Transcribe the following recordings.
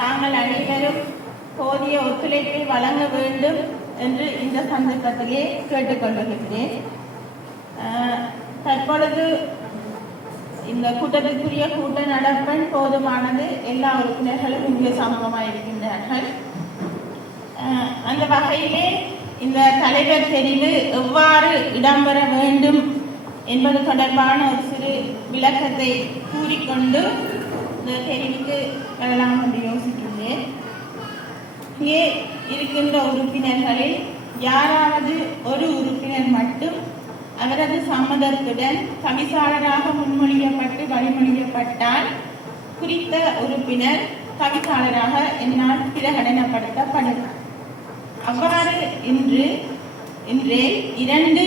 தாங்கள் அனைவரும் போதிய ஒத்துழைப்பை வழங்க வேண்டும் என்று இந்த சந்தர்ப்பத்திலே கேட்டுக்கொள்கிறேன். தற்பொழுது இந்த கூட்டத்திற்குரிய கூட்ட நடப்பெண் போதுமானது. எல்லா உறுப்பினர்களும் இங்கே சமூகமாக இருக்கின்றார்கள். அந்த வகையிலே இந்த தலைவர் தெரிவு எவ்வாறு இடம்பெற வேண்டும் என்பது தொடர்பான ஒரு சிறு விளக்கத்தை கூறிக்கொண்டு இந்த தெரிவுக்கு வரலாம் என்று யோசிக்கின்றேன். இங்கே இருக்கின்ற உறுப்பினர்களில் யாராவது ஒரு உறுப்பினர் மட்டும் அவரது சம்மதத்துடன் தவிசாளராக முன்மொழியப்பட்டு வழிமொழியப்பட்டால் குறித்த உறுப்பினர் தவிசாளராக என்னால் பிரகடனப்படுத்தப்படும். அவ்வாறு இன்றே 2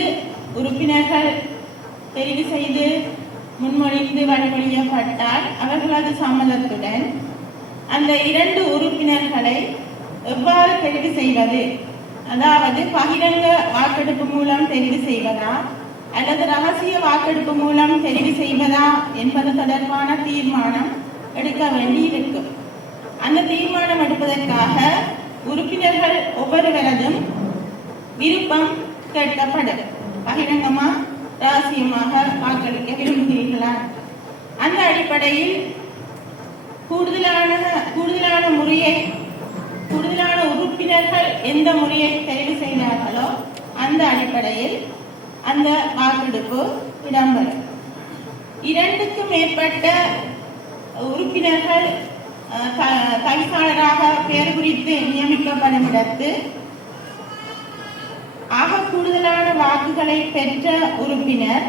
உறுப்பினர்கள் தெரிவு செய்து முன்மொழிந்து வழிமொழியப்பட்டால் அவர்களது சம்மதத்துடன் அந்த 2 உறுப்பினர்களை எவ்வாறு தெரிவு செய்வது, அதாவது பகிரங்க வாக்கெடுப்பு மூலம் தெரிவு செய்வதா அல்லது ரகசிய வாக்கெடுப்பு மூலம் தெரிவு செய்வதா என்பது தொடர்பான தீர்மானம் எடுக்க வேண்டியிருக்கும். அந்த தீர்மானம் எடுப்பதற்காக உறுப்பினர்கள் ஒவ்வொருவரதும் விருப்பம் கேட்கப்படும். பகிரங்கமா ரகசியமாக வாக்களிக்க விரும்புகிறீர்களா? அந்த அடிப்படையில் கூடுதலான உறுப்பினர்கள் எந்த முறையை தெரிவு செய்தார்களோ அந்த அடிப்படையில் அந்த வாக்கெடுப்பு இடம்பெறும். 2க்கும் மேற்பட்ட உறுப்பினர்கள் தவிசாளராக பெயர் குறித்து நியமிக்கப்படும் இடத்து ஆக கூடுதலான வாக்குகளை பெற்ற உறுப்பினர்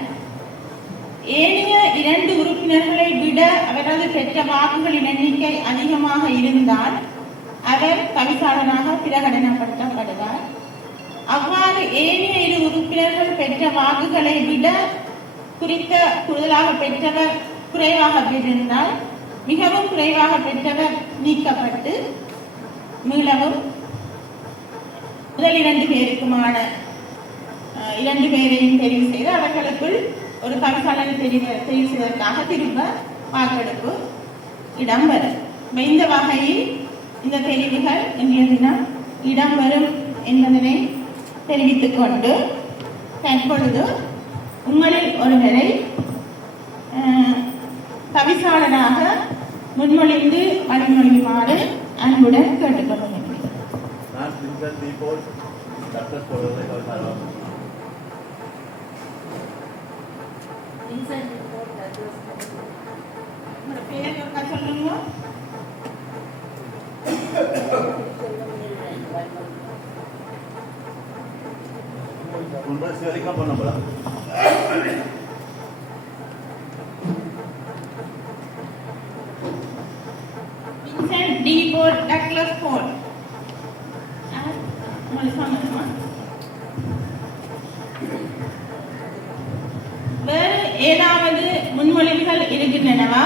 ஏனைய 2 உறுப்பினர்களை விட அவரது பெற்ற வாக்குகளின் எண்ணிக்கை அதிகமாக இருந்தால் அவர் தவிசாளராக பிரகடனப்படுத்தப்படுவார். அவ்வாறு ஏனைய 2 உறுப்பினர்கள் பெற்ற வாக்குகளை விட குறித்த கூடுதலாக பெற்றவர் குறைவாக இருந்தால் மிகவும் குறைவாக பெற்றவர் நீக்கப்பட்டு மீளவும் முதல் 2 பேருக்குமான 2 பேரையும் தெரிவு செய்து அவர்களுக்குள் ஒரு தவிசாளரை தெரிவு செய்வதற்காக திரும்ப வாக்கெடுப்பு இடம்பெறும். இந்த வகையில் இந்த தெரிவுகள் இன்றைய தினம் இடம்பெறும் என்பதனை தெரிவித்துக் கொண்டு தற்பொழுது உங்களில் ஒருவரை தவிசாளராக முன்மொழிந்து வழிமொழியுமாறு அன்புடன் கேட்டுக்கொள்கிறேன். சொல்லுங்க. Vincent D. Paul Douglas Paul. வேறு ஏதாவது முன்மொழிவுகள் இருக்கின்றனவா?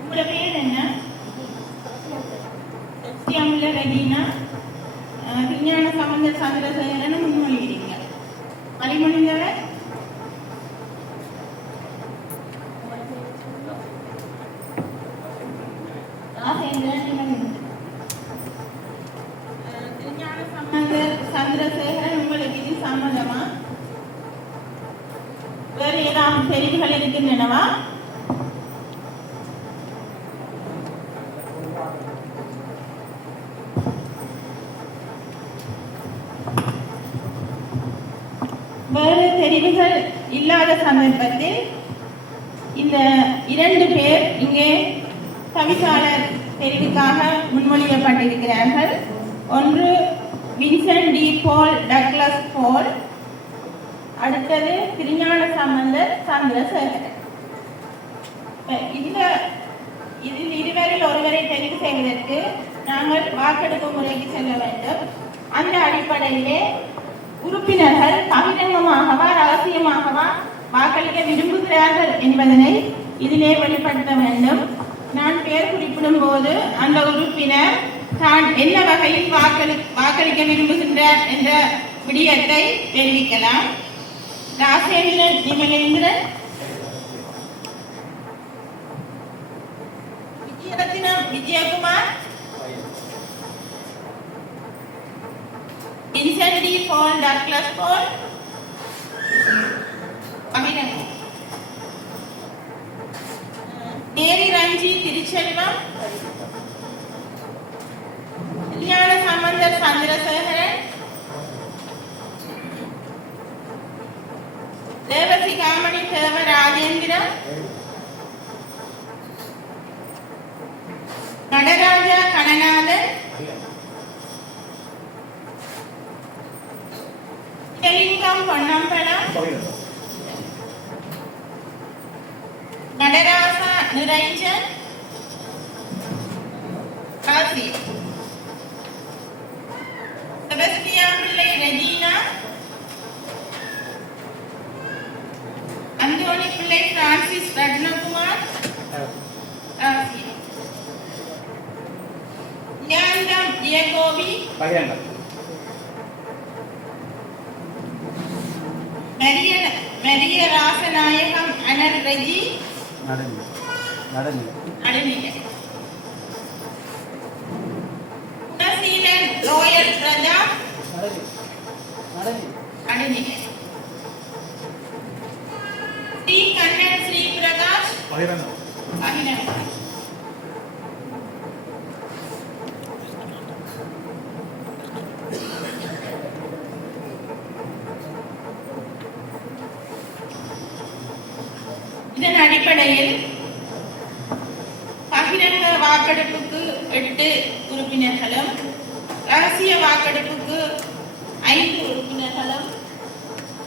உங்களோட பேர் என்ன? ரெடினா விஞ்ஞான சம்பந்த சந்திரசேகரன் முன்மொழிகிறீங்க. வழிமொழிந்தவர் விஞ்ஞான சம்பந்த சந்திரசேகரன். உங்களுக்கு இது சம்மதமா? வேறு ஏதாவது தெரிவுகள் இருக்கின்றனவா? வேறு தெரிவுகள் இல்லாத சந்தர்ப்பத்தில் இந்த 2 பேர் இங்கே தவிசாளர் தெரிவுக்காக முன்மொழியப்பட்டிருக்கிறார்கள். ஒன்று வின்சென்ட் டி பால் டக்ளஸ் பால், அடுத்தது திருஞான சம்பந்தர் சந்திரசேகரன். இதில் இருவரில் ஒருவரை தெரிவு செய்வதற்கு நாங்கள் வாக்கெடுப்பு முறைக்கு செல்ல வேண்டும். அந்த அடிப்படையிலே உறுப்பினர்கள் பகிரங்கமாகவா ரகசியமாகவா வாக்களிக்க விரும்புகிறார்கள் என்பதனை இதிலே வெளிப்படுத்த வேண்டும். நான் பெயர் குறிப்பிடும் போது அந்த உறுப்பினர் தான் என்ன வகையில் வாக்களிக்க விரும்புகின்றார் என்ற விடயத்தை தெரிவிக்கலாம். ராசேந்திரன் நிமலேந்திரன், விஜயரத்னம் விஜயகுமார், இன்சென்டி பால் டக்ளஸ் பால், தேரி ரஞ்சி திருச்செல்வம், ஞான சம்பந்தர் சந்திரசேகரன், தேவசிகாமணி தேவ ராஜேந்திரன், நடராஜா கணநாதன், தெலிங்கம் பொன்னம்பலம், நடராசா நிரஞ்சன், காசி, செபஸ்டியான் பிள்ளை ரெஜினா, அந்தோணி பிள்ளை பிரான்சிஸ் ரத்னகுமார், காசி, ஞானம் ஜெயகோபி, மரிய ராசநாயகம் அனர் ரெஜி, குணசீலன் ரோயல் பிரதாப், ஸ்ரீ கண்ணன் ஸ்ரீ பிரகாஷ், இதன் அடிப்படையில் பகிரங்க வாக்கெடுப்புக்கு 8 உறுப்பினர்களும், ரகசிய வாக்கெடுப்புக்கு 5 உறுப்பினர்களும்,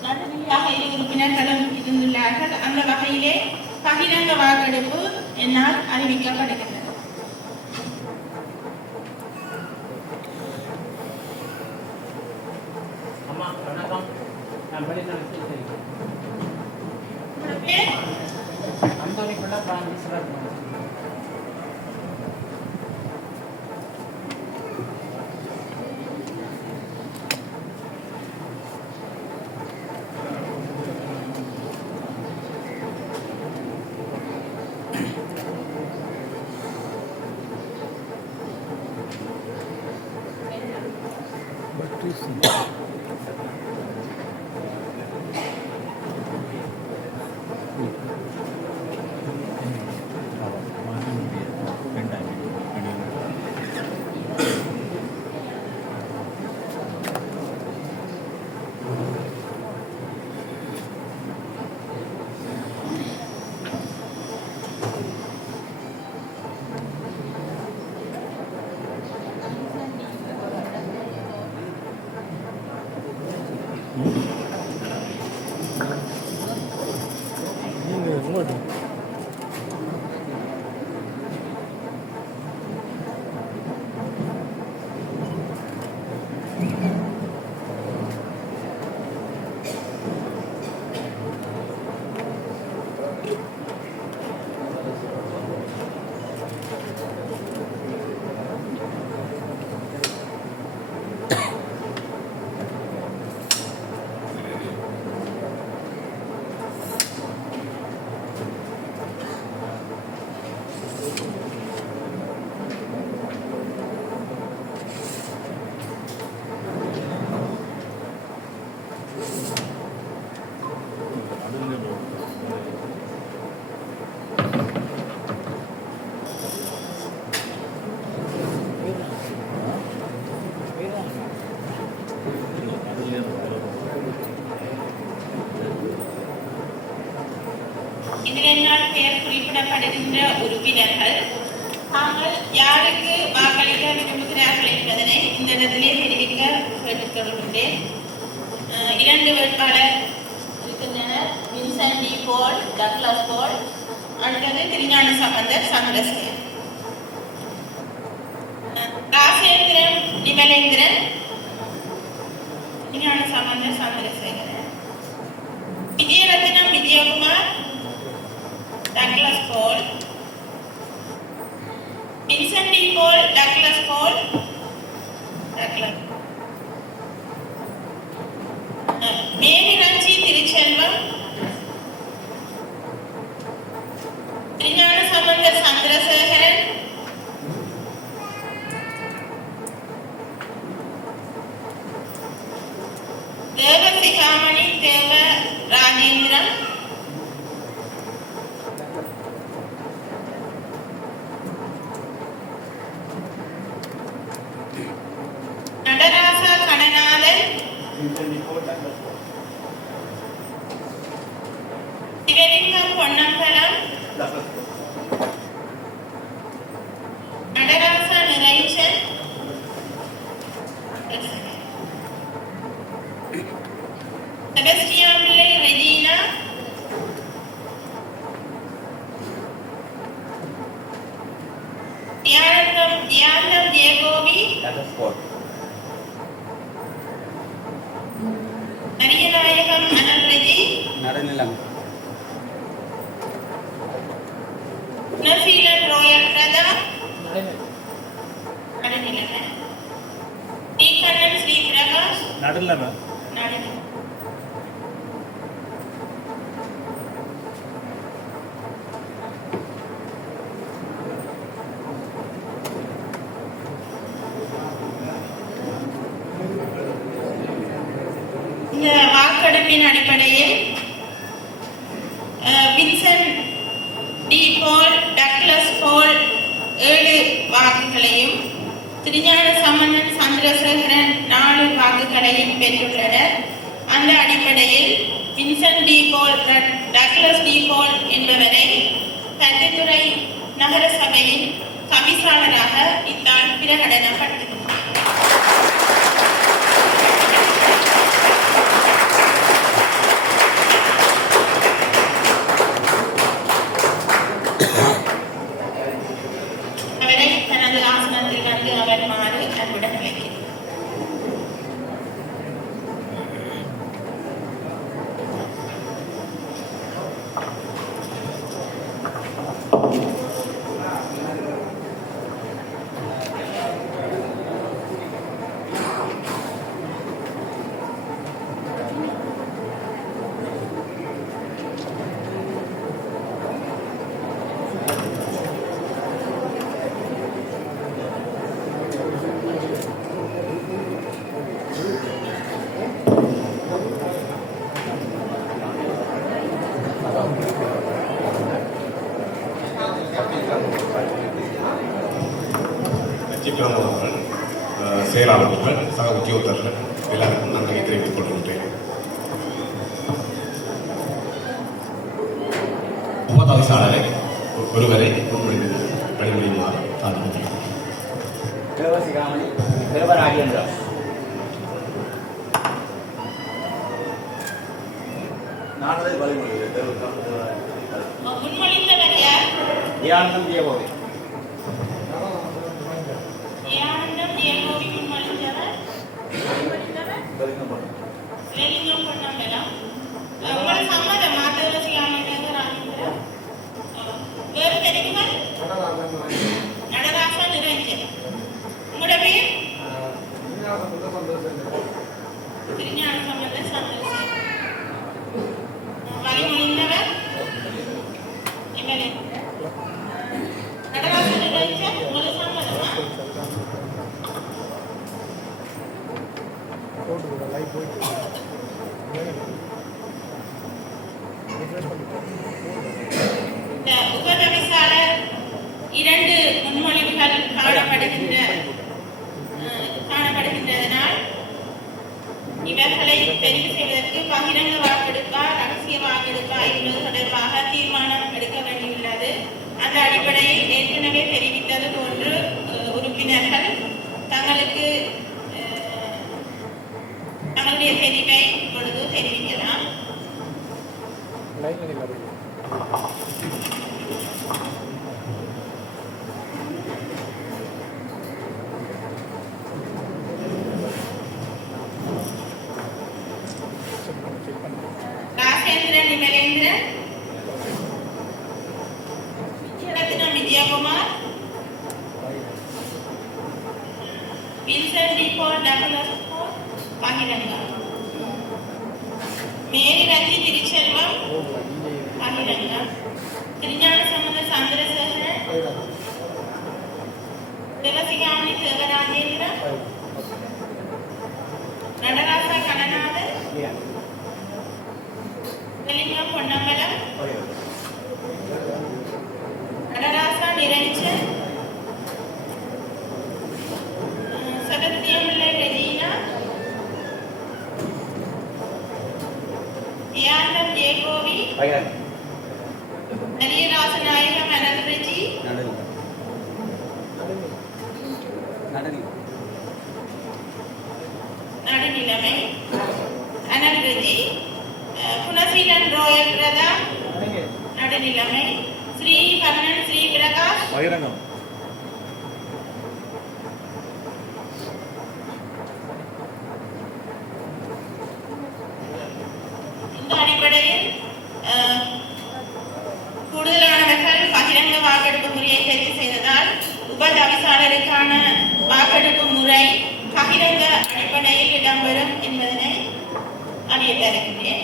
நடுநிலையாக 2 உறுப்பினர்களும் இருந்துள்ளார்கள். அந்த வகையிலே பகிரங்க வாக்கெடுப்பு என்னால் அறிவிக்கப்படுகிறது. இதில் பெயர் குறிப்பிடப்படுகின்ற உறுப்பினர்கள் தாங்கள் யாருக்கு வாக்களிக்க விரும்புகிறார்கள் என்பதனை இந்த இடத்திலே தெரிவிக்க கேட்டுக்கொள்கின்றேன். 2 வேட்பாளர் இருக்கின்றனர். வின்சென்ட் டி பால் டக்ளஸ் பால், அடுத்தது திருஞான சம்பந்தர் சந்திரசேகரன். ராசேந்திரன் நிமலேந்திரன், திருஞான சம்பந்தர் சந்திரசேகரன். விஜயரத்னம் விஜயகுமார் டக்ளஸ் பால், வின்சென்ட் டி பால் டக்ளஸ் பால், மேலிரஞ்சி திருச்செல்வம், திருஞான சம்பந்தர் சந்திரசேகரன், தேவசிகாமணி தேவ ராஜேந்திரன், நடராசா கணநாதன், சிவலிங்கம் பொன்னம்பலம், நடராசா நிரஞ்சன், செபஸ்டியான் பிள்ளை ரெஜினா, தியானம் ஜெயகோபி, நரியநாயகம் அனல்ரெஜி, நடுநிலம் குணசீலன் ரோயல் பிரதா, நடுநிலைமை தீக்கண்ணன் ஸ்ரீ பிரகாஷ், நடுநிலம் நடுநிலை இந்த வாக்கெடுப்பின் அடிப்படையில் வின்சென்ட் டி பால், டக்ளஸ் பால் 7 வாக்குகளையும், திருஞான சம்பந்தன் சந்திரசேகரன் 4 வாக்குகளையும் பெற்றுள்ளனர். அந்த அடிப்படையில் வின்சென்ட் டி பால், டக்ளஸ் டி பால் என்பவரை பருத்தித்துறை நகர சபையின் தவிசாளராக இத்தால் பிரகடனப்பட்டது. அவரை தனது ஆசனத்தில் வந்து அமருமாறு அன்புடன் அழைக்கிறேன். அவர்கள், செயலாளர்கள், சக உத்தியோகத்தர்கள் எல்லாருக்கும் நன்றியை தெரிவித்துக் கொள்கின்றேன். உபதவிசாளரை ஒருவரை முன்மொழிந்து பணிபுரியுமாறு தாழ்வு தேவசிகாமணி தேவராஜேந்திரன், நானே வழிமொழி முன்மொழிந்தவர் யார்? தியானம் ஜெயகோபி, தியானம் ஜெயகோபி முன்மொழிந்தவர். சிவலிங்கம் பொன்னம்பலம். உங்களோட சம்மதமா? தேவசிகாமணி ராஜேந்திரன். வேறு தெரிவுகள்? நடராசா நிரஞ்சன். உங்களோட பேர்? திருஞான சம்பந்தர் சந்திரசேகரன். வழிமொழிந்தவர் எம்எல்ஏ நடராசா நிரஞ்சன். ஒரு சம்மதமா? இந்த உபதவிசாளர் 2 முன்மொழிவுகள் காணப்படுகின்றதனால் இவர்களை தெரிவு செய்வதற்கு பகிரங்க வாக்கெடுப்பா, ரகசிய வாக்கெடுப்பா என்பது தொடர்பாக தீர்மானம் எடுக்க வேண்டியுள்ளது. அந்த அடிப்படையில் ஏற்கனவே தெரிவித்தது போன்று உறுப்பினர்கள் தங்களுடைய தெரிவை இப்பொழுது தெரிவிக்கலாம். ராஜேந்திரன் நிமலேந்திரன், விஜயரத்னம் விஜயகுமார், வின்சென்ட் டி பால், டக்ளஸ் பால், பகிரங்க. மேரி ரஞ்சி திருச்செல்வம் பகிரங்கம், திருஞான சம்பந்த சந்திரசேகரன், துளசிகாமணி தேவராஜேந்திரன், நடராசா கணநாதன், தெலிங்கம் பொன்னம்பலம், நடராசா நிரஞ்சன், சதத்தியமில்லை ரெஜீனா, ஏஆர்எம் ஜெயகோவி, நரியராசநாயகம் அனல்ரெஜி, நடுநிலைமை அனல்ரெஜி, குணசீலன் ரோயல் பிரதா நடுநிலைமை, ஸ்ரீ கண்ணன் ஸ்ரீ பிரகாஷ் பகிரங்கம். இந்த அடிப்படையில் கூடுதலானவர்கள் பகிரங்க வாக்கெடுப்பு முறையை தெரிவு செய்ததால் உப தவிசாளருக்கான வாக்கெடுப்பு முறை பகிரங்க அடிப்படையில் இடம்பெறும் என்பதனை அறிய தருகின்றேன்.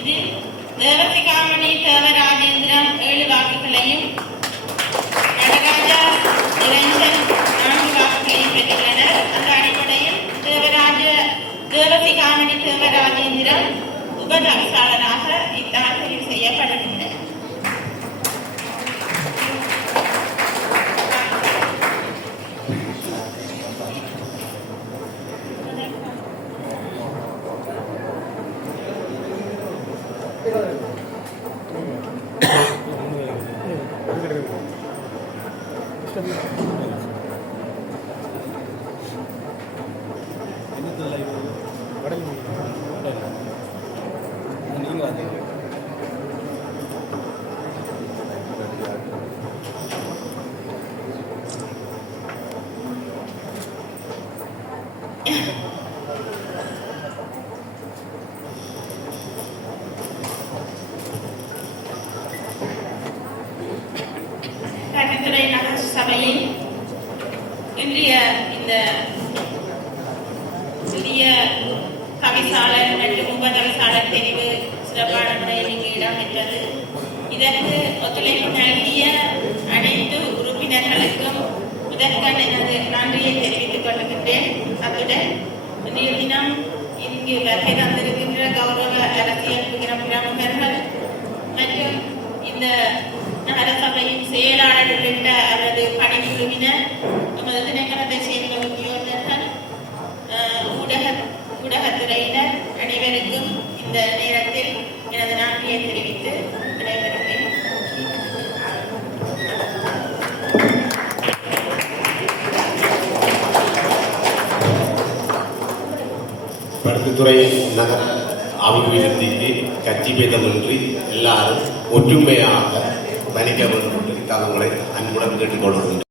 இதில் தேவசிகாமணி தேவராஜேந்திரன் 7 வாக்குகளையும், நடராஜா நிரஞ்சன் 4 வாக்குகளையும் பெற்றுள்ளனர். அந்த அடிப்படையில் தேவசிகாமணி தேவராஜேந்திரன் உப தவிசாளராக இத்தால் தெரிவு செய்யப்படுகின்றனர். கட்டித்துறை நகர சபையின் இன்றைய இந்த சிறிய தவிசாளர் மற்றும் உப தவிசாளர் தெரிவு சிறப்பான முறையில் இங்கு இடம்பெற்றது. இதற்கு ஒத்துழைப்பு நல்கிய அனைத்து உறுப்பினர்களுக்கும் முதற்கண் எனது நன்றியை தெரிவித்துக் கொள்கின்றேன். அத்துடன் இன்றைய தினம் இங்கு வருகை தந்திருக்கின்ற கௌரவ அரசியல் பிரமுகர்கள் மற்றும் இந்த நகர சபையின் செயலாளர் உள்ளிட்ட அல்லது பணிக்குழுவினர், எமது திணைக்களத்தை சேர்ந்த உத்தியோகர்கள், ஊடகத்துறையினர் அனைவருக்கும் இந்த நேரத்தில் எனது நன்றியை தெரிவித்து விடைபெறுகிறேன். பருத்தித்துறை நகர அபிவிருத்திக்கு கட்சி பேதமின்றி எல்லாரும் ஒற்றுமையாக பணிக்க வேண்டும் என்று தங்களை அன்புடன் கேட்டுக்கொள்கிறேன்.